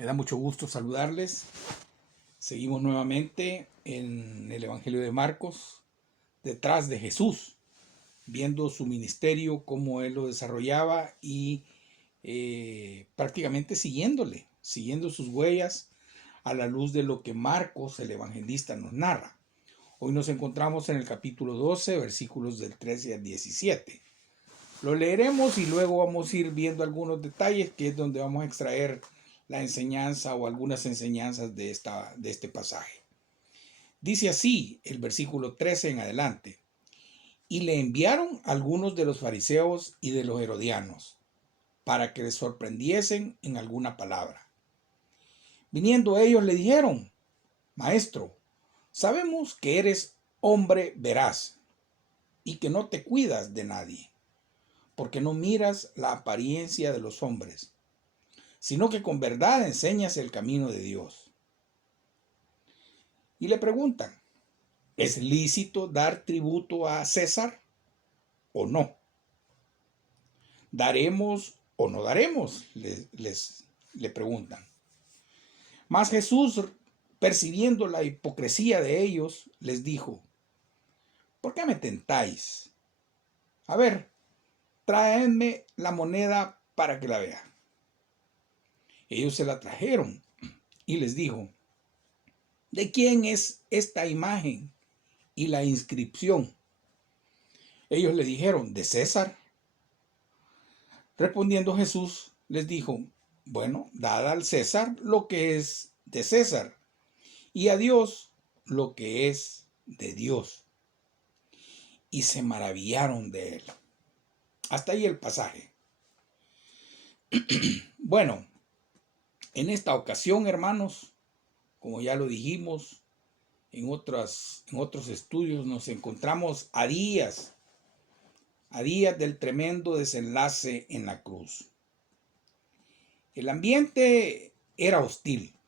Me da mucho gusto saludarles. Seguimos nuevamente en el Evangelio de Marcos, detrás de Jesús, viendo su ministerio, cómo él lo desarrollaba y prácticamente siguiendo sus huellas a la luz de lo que Marcos, el evangelista, nos narra. Hoy nos encontramos en el capítulo 12, versículos del 13 al 17. Lo leeremos y luego vamos a ir viendo algunos detalles, que es donde vamos a extraer la enseñanza o algunas enseñanzas de este pasaje. Dice así el versículo 13 en adelante: y le enviaron algunos de los fariseos y de los herodianos, para que les sorprendiesen en alguna palabra. Viniendo ellos le dijeron: Maestro, sabemos que eres hombre veraz y que no te cuidas de nadie, porque no miras la apariencia de los hombres, sino que con verdad enseñas el camino de Dios. Y le preguntan: ¿es lícito dar tributo a César o no? ¿Daremos o no daremos? Le preguntan. Mas Jesús, percibiendo la hipocresía de ellos, les dijo: ¿por qué me tentáis? A ver, traedme la moneda para que la vea. Ellos se la trajeron y les dijo: ¿de quién es esta imagen y la inscripción? Ellos le dijeron: de César. Respondiendo Jesús les dijo: bueno, dad al César lo que es de César, y a Dios lo que es de Dios. Y se maravillaron de él. Hasta ahí el pasaje. Bueno, en esta ocasión, hermanos, como ya lo dijimos en otros estudios, nos encontramos a días del tremendo desenlace en la cruz. El ambiente era hostil.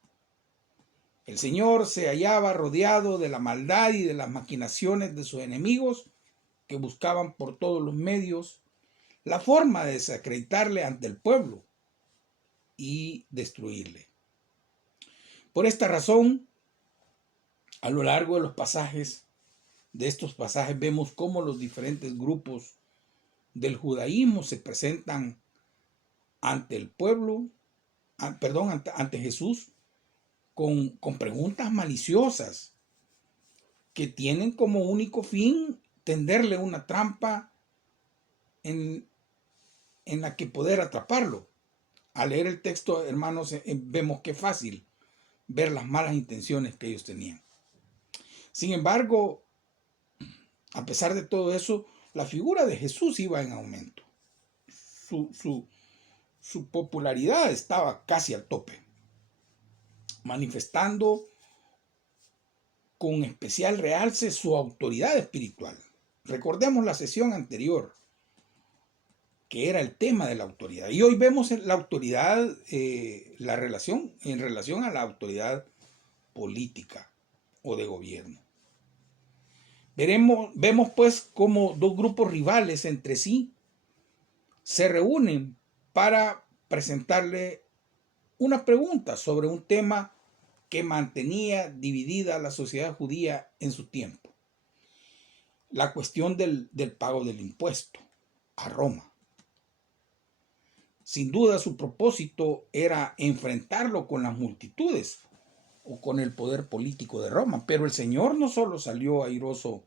El Señor se hallaba rodeado de la maldad y de las maquinaciones de sus enemigos, que buscaban por todos los medios la forma de desacreditarle ante el pueblo y destruirle. Por esta razón, a lo largo de estos pasajes, vemos cómo los diferentes grupos del judaísmo se presentan ante el pueblo, ante Jesús, con preguntas maliciosas que tienen como único fin tenderle una trampa en la que poder atraparlo. Al leer el texto, hermanos, vemos que es fácil ver las malas intenciones que ellos tenían. Sin embargo, a pesar de todo eso, la figura de Jesús iba en aumento. Su popularidad estaba casi al tope, manifestando con especial realce su autoridad espiritual. Recordemos la sesión anterior, que era el tema de la autoridad. Y hoy vemos la autoridad, la relación en relación a la autoridad política o de gobierno. Vemos pues cómo dos grupos rivales entre sí se reúnen para presentarle una pregunta sobre un tema que mantenía dividida a la sociedad judía en su tiempo: la cuestión del pago del impuesto a Roma. Sin duda su propósito era enfrentarlo con las multitudes o con el poder político de Roma, pero el Señor no solo salió airoso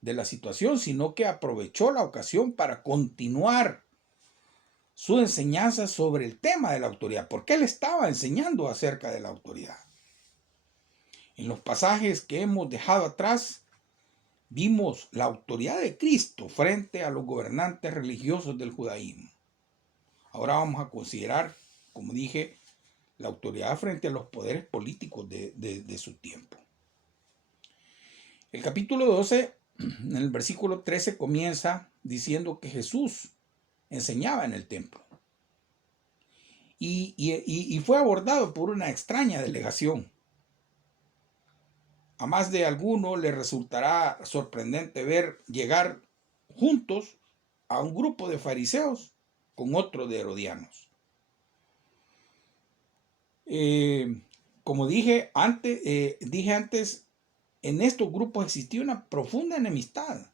de la situación, sino que aprovechó la ocasión para continuar su enseñanza sobre el tema de la autoridad, porque él estaba enseñando acerca de la autoridad. En los pasajes que hemos dejado atrás, vimos la autoridad de Cristo frente a los gobernantes religiosos del judaísmo. Ahora vamos a considerar, como dije, la autoridad frente a los poderes políticos de su tiempo. El capítulo 12, en el versículo 13, comienza diciendo que Jesús enseñaba en el templo y fue abordado por una extraña delegación. A más de alguno le resultará sorprendente ver llegar juntos a un grupo de fariseos con otro de herodianos. Como dije antes, en estos grupos existía una profunda enemistad.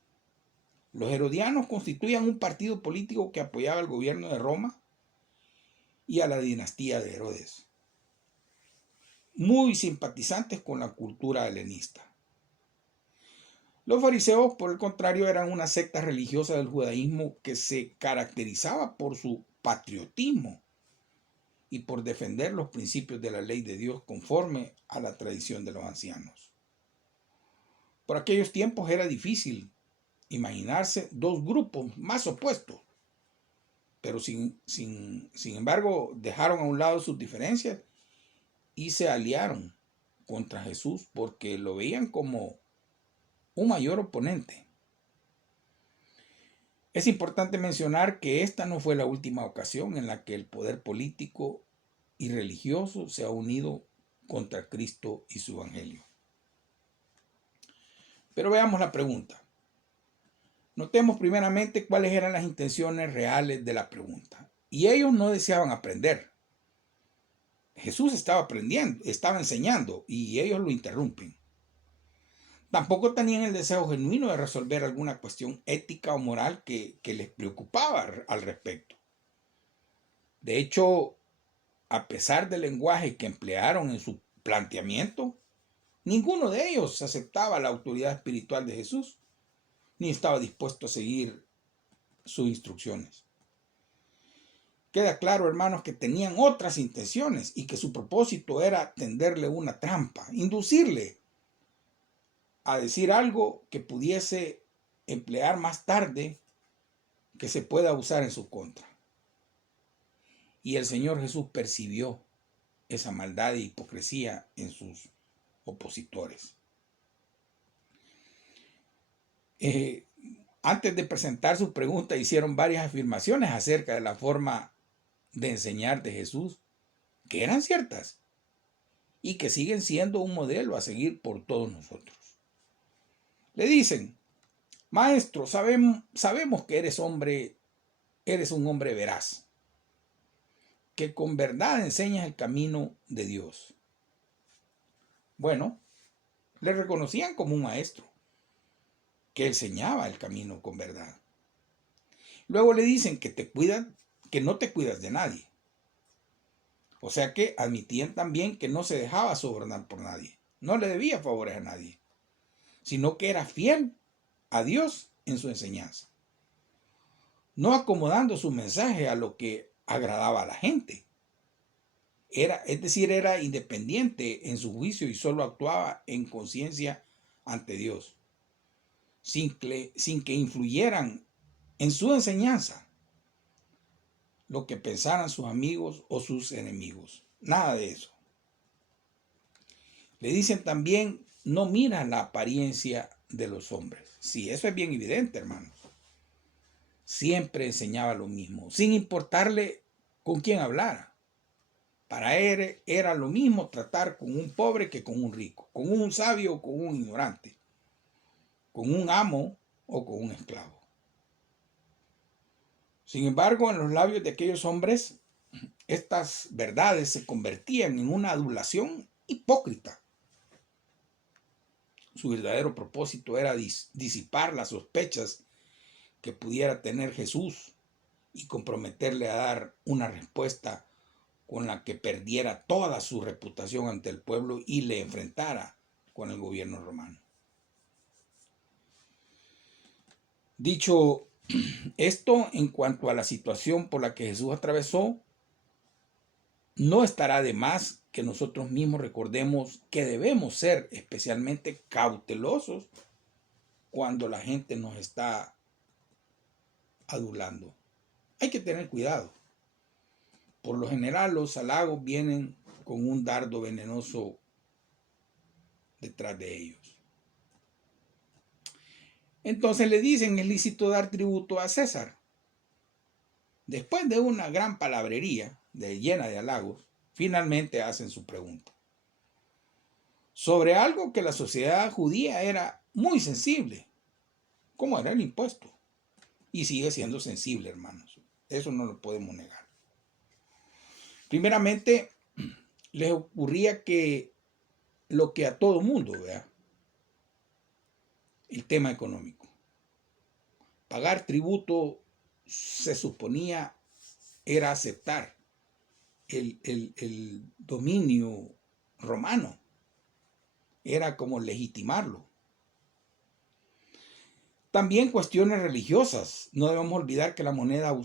Los herodianos constituían un partido político que apoyaba al gobierno de Roma y a la dinastía de Herodes, muy simpatizantes con la cultura helenista. Los fariseos, por el contrario, eran una secta religiosa del judaísmo que se caracterizaba por su patriotismo y por defender los principios de la ley de Dios conforme a la tradición de los ancianos. Por aquellos tiempos era difícil imaginarse dos grupos más opuestos, pero sin embargo dejaron a un lado sus diferencias y se aliaron contra Jesús porque lo veían como un mayor oponente. Es importante mencionar que esta no fue la última ocasión en la que el poder político y religioso se ha unido contra Cristo y su evangelio. Pero veamos la pregunta. Notemos primeramente cuáles eran las intenciones reales de la pregunta. Y ellos no deseaban aprender. Jesús estaba aprendiendo, estaba enseñando y ellos lo interrumpen. Tampoco tenían el deseo genuino de resolver alguna cuestión ética o moral que les preocupaba al respecto. De hecho, a pesar del lenguaje que emplearon en su planteamiento, ninguno de ellos aceptaba la autoridad espiritual de Jesús, ni estaba dispuesto a seguir sus instrucciones. Queda claro, hermanos, que tenían otras intenciones y que su propósito era tenderle una trampa, inducirle a decir algo que pudiese emplear más tarde, que se pueda usar en su contra. Y el Señor Jesús percibió esa maldad e hipocresía en sus opositores. Antes de presentar su pregunta, hicieron varias afirmaciones acerca de la forma de enseñar de Jesús, que eran ciertas y que siguen siendo un modelo a seguir por todos nosotros. Le dicen: Maestro, sabemos que eres un hombre veraz, que con verdad enseñas el camino de Dios. Bueno, le reconocían como un maestro que enseñaba el camino con verdad. Luego le dicen que no te cuidas de nadie. O sea que admitían también que no se dejaba sobornar por nadie, no le debía favores a nadie, sino que era fiel a Dios en su enseñanza, no acomodando su mensaje a lo que agradaba a la gente. Es decir, era independiente en su juicio y solo actuaba en conciencia ante Dios, sin que influyeran en su enseñanza lo que pensaran sus amigos o sus enemigos. Nada de eso. Le dicen también: no mira la apariencia de los hombres. Sí, eso es bien evidente, hermanos. Siempre enseñaba lo mismo, sin importarle con quién hablara. Para él era lo mismo tratar con un pobre que con un rico, con un sabio o con un ignorante, con un amo o con un esclavo. Sin embargo, en los labios de aquellos hombres, estas verdades se convertían en una adulación hipócrita. Su verdadero propósito era disipar las sospechas que pudiera tener Jesús y comprometerle a dar una respuesta con la que perdiera toda su reputación ante el pueblo y le enfrentara con el gobierno romano. Dicho esto, en cuanto a la situación por la que Jesús atravesó, no estará de más que nosotros mismos recordemos que debemos ser especialmente cautelosos cuando la gente nos está adulando. Hay que tener cuidado. Por lo general, los halagos vienen con un dardo venenoso detrás de ellos. Entonces le dicen: es lícito dar tributo a César. Después de una gran palabrería llena de halagos, finalmente hacen su pregunta sobre algo que la sociedad judía era muy sensible, como era el impuesto. Y sigue siendo sensible, hermanos. Eso no lo podemos negar. Primeramente, les ocurría que lo que a todo mundo, ¿verdad? El tema económico. Pagar tributo se suponía era aceptar el dominio romano. Era como legitimarlo. También cuestiones religiosas. No debemos olvidar que la moneda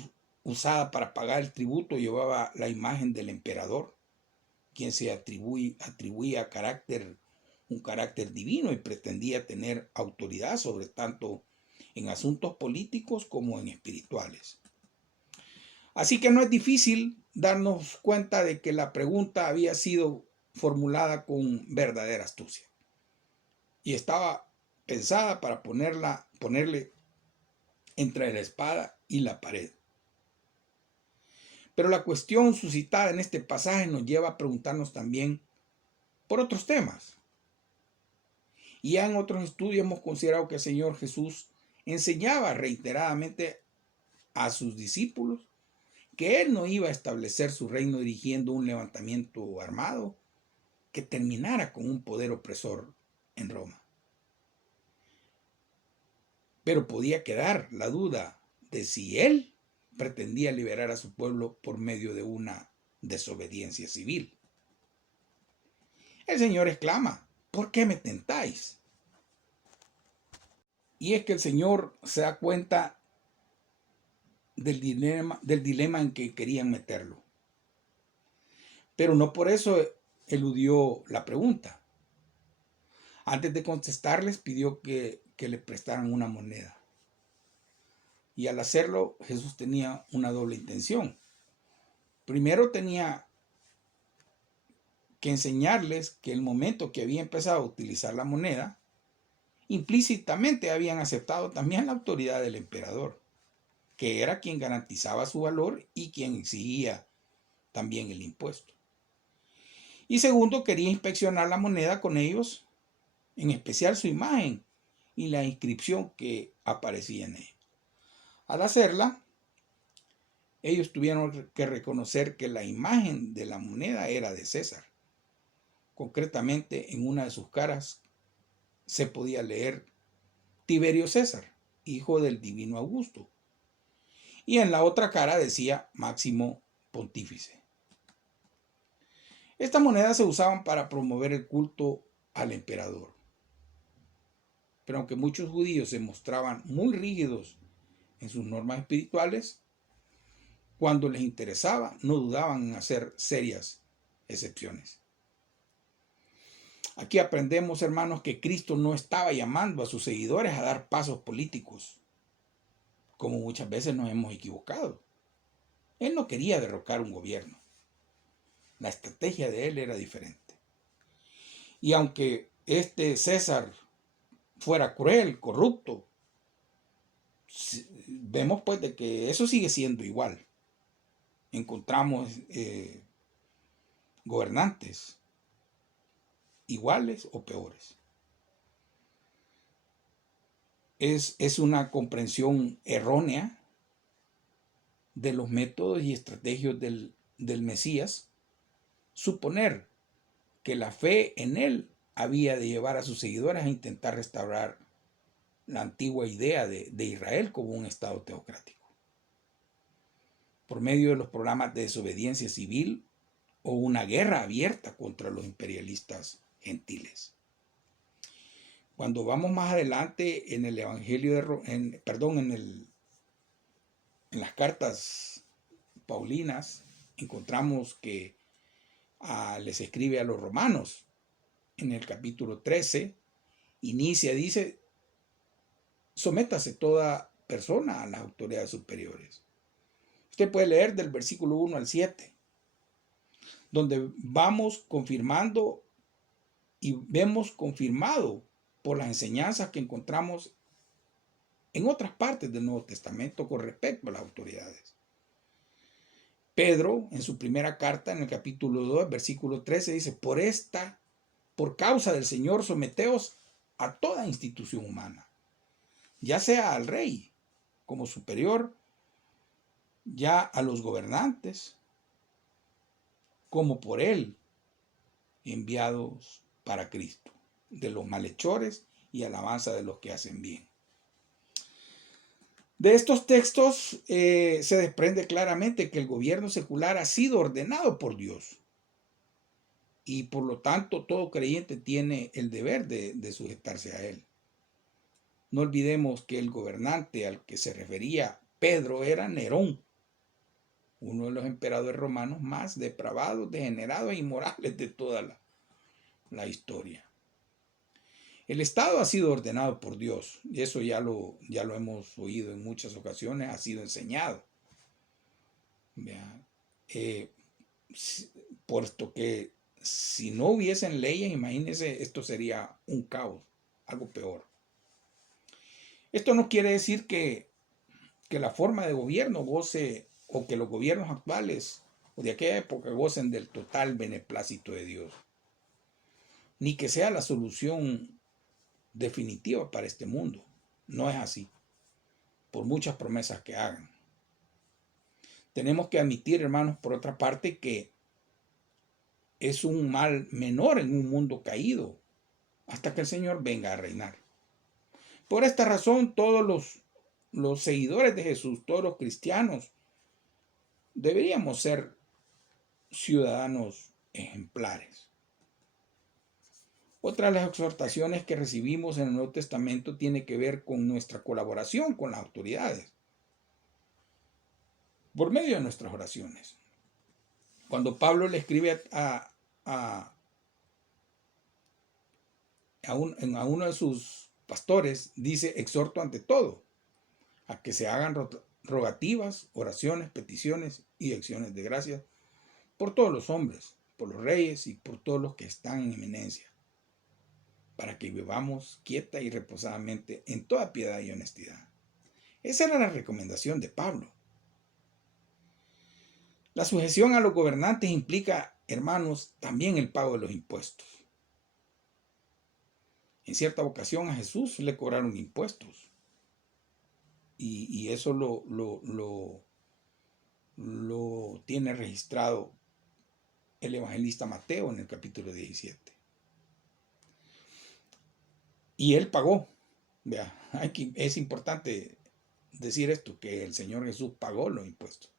usada para pagar el tributo llevaba la imagen del emperador, quien se atribuía un carácter divino y pretendía tener autoridad sobre tanto en asuntos políticos como en espirituales. Así que no es difícil darnos cuenta de que la pregunta había sido formulada con verdadera astucia y estaba pensada para ponerle entre la espada y la pared. Pero la cuestión suscitada en este pasaje nos lleva a preguntarnos también por otros temas. Y ya en otros estudios hemos considerado que el Señor Jesús enseñaba reiteradamente a sus discípulos que Él no iba a establecer su reino dirigiendo un levantamiento armado que terminara con un poder opresor en Roma. Pero podía quedar la duda de si Él pretendía liberar a su pueblo por medio de una desobediencia civil. El Señor exclama: ¿por qué me tentáis? Y es que el Señor se da cuenta del dilema en que querían meterlo. Pero no por eso eludió la pregunta. Antes de contestarles, pidió que le prestaran una moneda. Y al hacerlo, Jesús tenía una doble intención. Primero tenía que enseñarles que el momento que había empezado a utilizar la moneda, implícitamente habían aceptado también la autoridad del emperador, que era quien garantizaba su valor y quien exigía también el impuesto. Y segundo, quería inspeccionar la moneda con ellos, en especial su imagen y la inscripción que aparecía en ella. Al hacerla, ellos tuvieron que reconocer que la imagen de la moneda era de César. Concretamente, en una de sus caras se podía leer Tiberio César, hijo del divino Augusto. Y en la otra cara decía Máximo Pontífice. Estas monedas se usaban para promover el culto al emperador. Pero aunque muchos judíos se mostraban muy rígidos en sus normas espirituales, cuando les interesaba, no dudaban en hacer serias excepciones. Aquí aprendemos, hermanos, que Cristo no estaba llamando a sus seguidores a dar pasos políticos, como muchas veces nos hemos equivocado. Él no quería derrocar un gobierno. La estrategia de él era diferente. Y aunque este César fuera cruel, corrupto, vemos pues de que eso sigue siendo igual. Encontramos gobernantes iguales o peores. Es una comprensión errónea de los métodos y estrategias del Mesías suponer que la fe en él había de llevar a sus seguidores a intentar restaurar la antigua idea de Israel como un estado teocrático, por medio de los programas de desobediencia civil o una guerra abierta contra los imperialistas gentiles. Cuando vamos más adelante en el Evangelio en las cartas paulinas, encontramos que les escribe a los romanos en el capítulo 13, dice: sométase toda persona a las autoridades superiores. Usted puede leer del versículo 1 al 7, donde vamos confirmando y vemos confirmado por las enseñanzas que encontramos en otras partes del Nuevo Testamento con respecto a las autoridades. Pedro, en su primera carta, en el capítulo 2, versículo 13, dice: por causa del Señor, someteos a toda institución humana, ya sea al rey como superior, ya a los gobernantes, como por él enviados para Cristo, de los malhechores y alabanza de los que hacen bien. De estos textos se desprende claramente que el gobierno secular ha sido ordenado por Dios y por lo tanto todo creyente tiene el deber de sujetarse a él. No olvidemos que el gobernante al que se refería Pedro era Nerón, uno de los emperadores romanos más depravados, degenerados e inmorales de toda la historia. El Estado ha sido ordenado por Dios, y eso ya lo hemos oído en muchas ocasiones, ha sido enseñado. Puesto que si no hubiesen leyes, imagínense, esto sería un caos, algo peor. Esto no quiere decir que la forma de gobierno goce, o que los gobiernos actuales o de aquella época gocen del total beneplácito de Dios, ni que sea la solución definitiva para este mundo. No es así, por muchas promesas que hagan. Tenemos que admitir, hermanos, por otra parte, que es un mal menor en un mundo caído, hasta que el Señor venga a reinar. Por esta razón, todos los seguidores de Jesús, todos los cristianos, deberíamos ser ciudadanos ejemplares. Otra de las exhortaciones que recibimos en el Nuevo Testamento tiene que ver con nuestra colaboración con las autoridades, por medio de nuestras oraciones. Cuando Pablo le escribe a uno de sus pastores, dice: exhorto ante todo a que se hagan rogativas, oraciones, peticiones y acciones de gracias por todos los hombres, por los reyes y por todos los que están en eminencia, para que vivamos quieta y reposadamente en toda piedad y honestidad. Esa era la recomendación de Pablo. La sujeción a los gobernantes implica, hermanos, también el pago de los impuestos. En cierta ocasión a Jesús le cobraron impuestos. Y eso lo tiene registrado el evangelista Mateo en el capítulo 17. Y él pagó. Vea, es importante decir esto, que el Señor Jesús pagó los impuestos.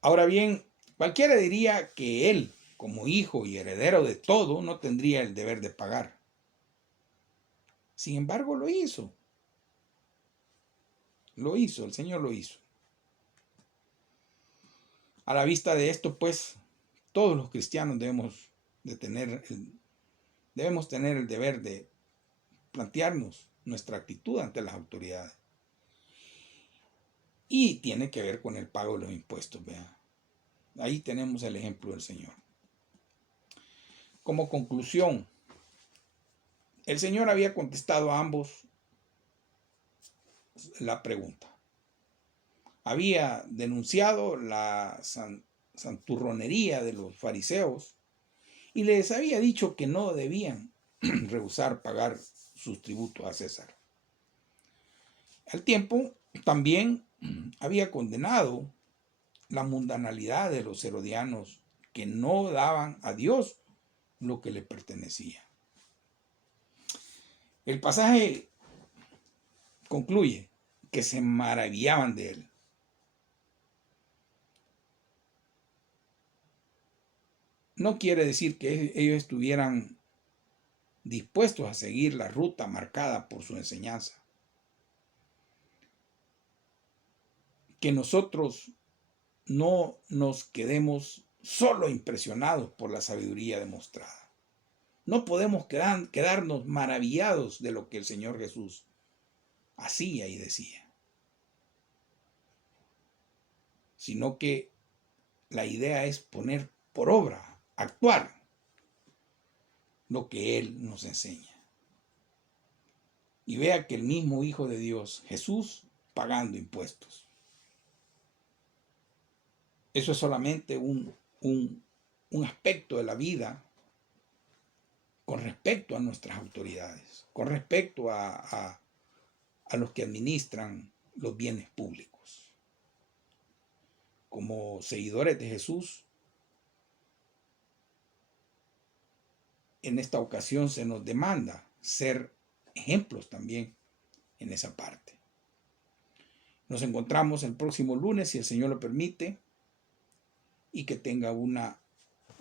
Ahora bien, cualquiera diría que él, como hijo y heredero de todo, no tendría el deber de pagar. Sin embargo, lo hizo. Lo hizo, el Señor lo hizo. A la vista de esto, pues, todos los cristianos debemos tener el deber de plantearnos nuestra actitud ante las autoridades. Y tiene que ver con el pago de los impuestos, ¿verdad? Ahí tenemos el ejemplo del Señor. Como conclusión, el Señor había contestado a ambos la pregunta. Había denunciado la santurronería de los fariseos y les había dicho que no debían rehusar pagar sus tributos a César. Al tiempo, también había condenado la mundanalidad de los herodianos, que no daban a Dios lo que le pertenecía. El pasaje concluye que se maravillaban de él. No quiere decir que ellos estuvieran dispuestos a seguir la ruta marcada por su enseñanza. Que nosotros no nos quedemos solo impresionados por la sabiduría demostrada. No podemos quedarnos maravillados de lo que el Señor Jesús hacía y decía, sino que la idea es poner por obra, actuar lo que Él nos enseña. Y vea que el mismo Hijo de Dios, Jesús, pagando impuestos. Eso es solamente un aspecto de la vida con respecto a nuestras autoridades, con respecto a los que administran los bienes públicos. Como seguidores de Jesús, en esta ocasión se nos demanda ser ejemplos también en esa parte. Nos encontramos el próximo lunes, si el Señor lo permite, y que tenga una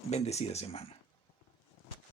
bendecida semana.